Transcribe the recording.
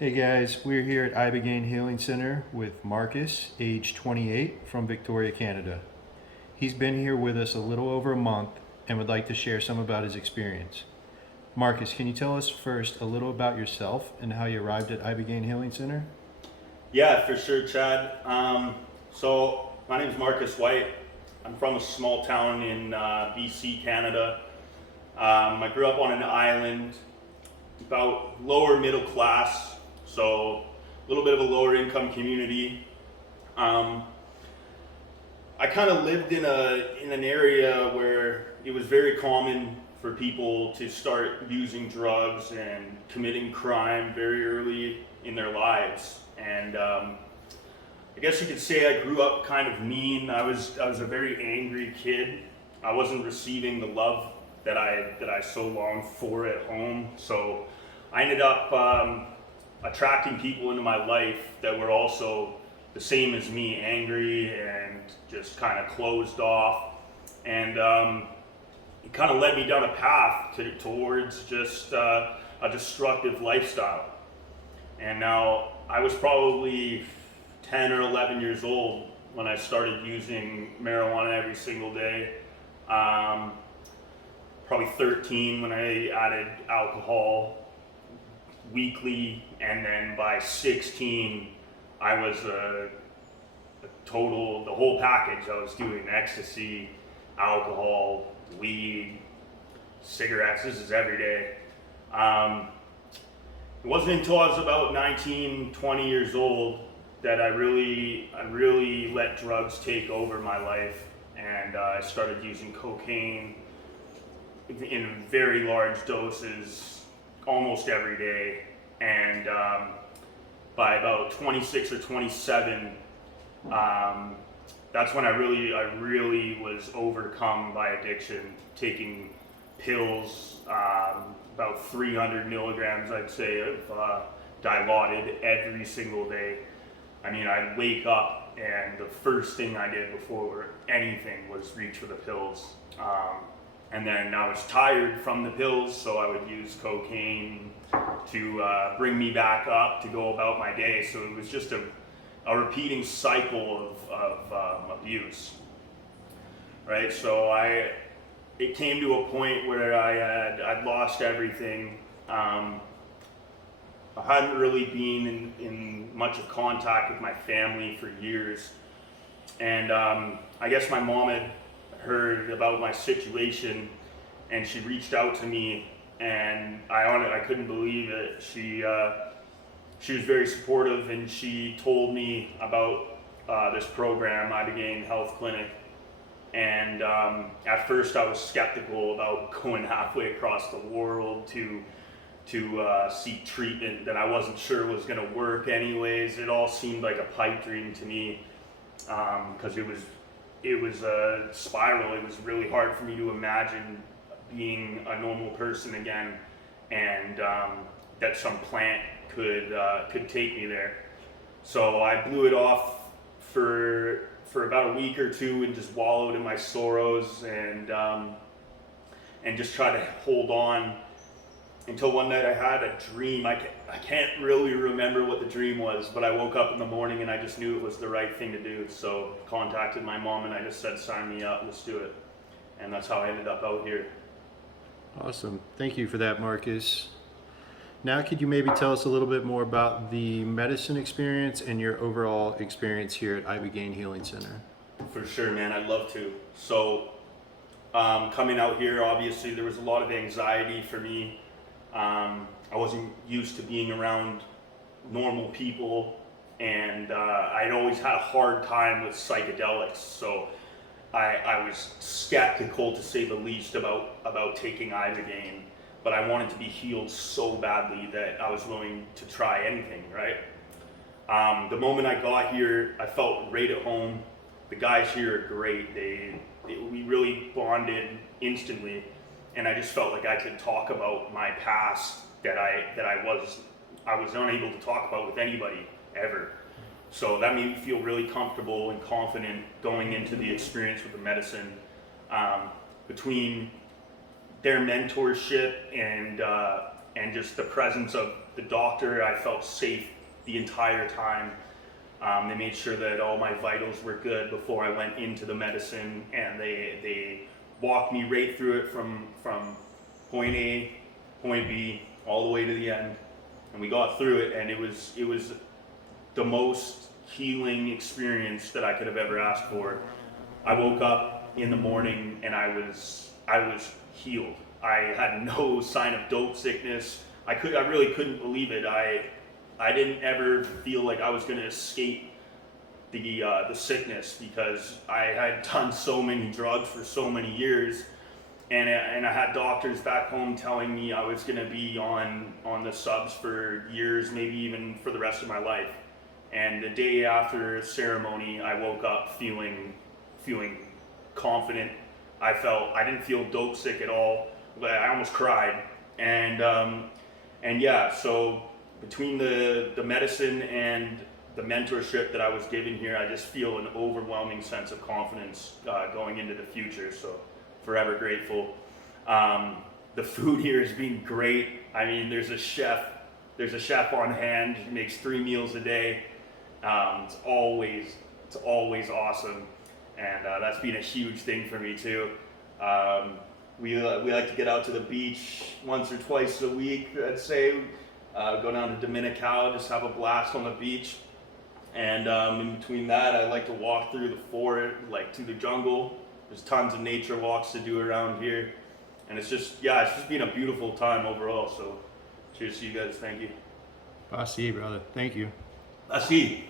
Hey guys, we're here at Ibogaine Healing Center with Marcus, age 28, from Victoria, Canada. He's been here with us a little over a month and would like to share some about his experience. Marcus, can you tell us first a little about yourself and how you arrived at Ibogaine Healing Center? Yeah, for sure, Chad. So my name is Marcus White. I'm from a small town in BC, Canada. I grew up on an island, about lower middle class, so a little bit of a lower income community. Um, I kind of lived in an area where it was very common for people to start using drugs and committing crime very early in their lives. And I guess you could say I grew up kind of mean. I was a very angry kid. I wasn't receiving the love that I so longed for at home. So I ended up attracting people into my life that were also the same as me, angry and just kind of closed off. And it kind of led me down a path towards just a destructive lifestyle. And now I was probably 10 or 11 years old when I started using marijuana every single day. Probably 13 when I added alcohol weekly, and then by 16 I was the whole package. I was doing ecstasy, alcohol, weed, cigarettes. This is every day. It wasn't until I was about 19, 20 years old that I really let drugs take over my life, and I started using cocaine in very large doses almost every day. And by about 26 or 27, that's when I really was overcome by addiction, taking pills, about 300 milligrams, I'd say, of Dilaudid every single day. I mean, I'd wake up and the first thing I did before anything was reach for the pills. And then I was tired from the pills, so I would use cocaine to bring me back up to go about my day. So it was just a repeating cycle of abuse, right? So it came to a point where I'd lost everything. I hadn't really been in much of contact with my family for years. And I guess my mom had heard about my situation, and she reached out to me, and I couldn't believe it. She was very supportive, and she told me about this program, Ibogaine Health Clinic. And at first I was skeptical about going halfway across the world to seek treatment that I wasn't sure was going to work anyways. It all seemed like a pipe dream to me, because it was a spiral. It was really hard for me to imagine being a normal person again, and that some plant could take me there. So I blew it off for about a week or two and just wallowed in my sorrows, and just tried to hold on until one night I had a dream. I can't really remember what the dream was, but I woke up in the morning and I just knew it was the right thing to do. So contacted my mom and I just said, sign me up, let's do it. And that's how I ended up out here. Awesome. Thank you for that, Marcus. Now, could you maybe tell us a little bit more about the medicine experience and your overall experience here at Ibogaine Healing Center? For sure, man, I'd love to. So coming out here, obviously there was a lot of anxiety for me. I wasn't used to being around normal people, and I'd always had a hard time with psychedelics, so I was skeptical, to say the least, about taking Ibogaine, but I wanted to be healed so badly that I was willing to try anything, right? The moment I got here, I felt right at home. The guys here are great. We really bonded instantly, and I just felt like I could talk about my past that I was unable to talk about with anybody ever. So that made me feel really comfortable and confident going into the experience with the medicine. Between their mentorship and and just the presence of the doctor, I felt safe the entire time. They made sure that all my vitals were good before I went into the medicine, and they walked me right through it from point A, point B, all the way to the end. And we got through it, and it was the most healing experience that I could have ever asked for. I woke up in the morning and I was healed. I had no sign of dope sickness. I really couldn't believe it. I didn't ever feel like I was going to escape the sickness, because I had done so many drugs for so many years, and I had doctors back home telling me I was going to be on the subs for years, maybe even for the rest of my life. And the day after ceremony, I woke up feeling confident. I didn't feel dope sick at all, but I almost cried. And yeah, so between the medicine and the mentorship that I was given here, I just feel an overwhelming sense of confidence going into the future. So forever grateful. The food here has been great. I mean, there's a chef on hand. He makes 3 meals a day. It's always awesome, and that's been a huge thing for me too. We like to get out to the beach once or twice a week, I'd say. Go down to Dominical, just have a blast on the beach. And in between that, I like to walk through the forest, like to the jungle. There's tons of nature walks to do around here. And it's just been a beautiful time overall. So cheers to you guys. Thank you. Basi, brother. Thank you. Basi.